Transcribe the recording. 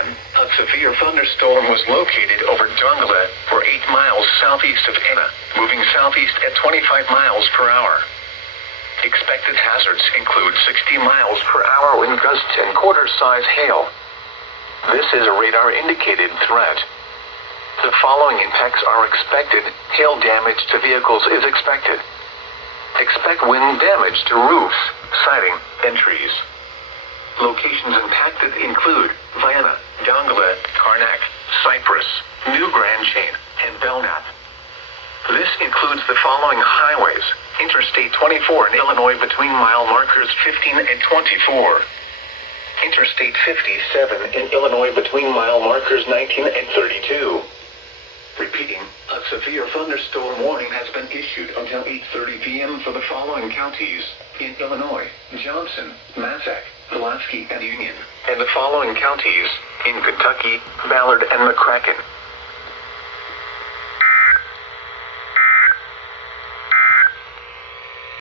p.m., a severe thunderstorm was located over Donggala, or 8 miles southeast of Anna, moving southeast at 25 miles per hour. Expected hazards include 60 miles per hour wind gusts and quarter-size hail. This is a radar-indicated threat. The following impacts are expected. Hail damage to vehicles is expected. Expect wind damage to roofs, siding, and trees. Locations impacted include Vienna, Donggala, Karnak, Cyprus, New Grand Chain, and Belknap. This includes the following highways: Interstate 24 in Illinois between mile markers 15 and 24. Interstate 57 in Illinois between mile markers 19 and 32. Repeating, a severe thunderstorm warning has been issued until 8:30 p.m. for the following counties in Illinois: Johnson, Massac, Pulaski, and Union, and the following counties in Kentucky: Ballard and McCracken.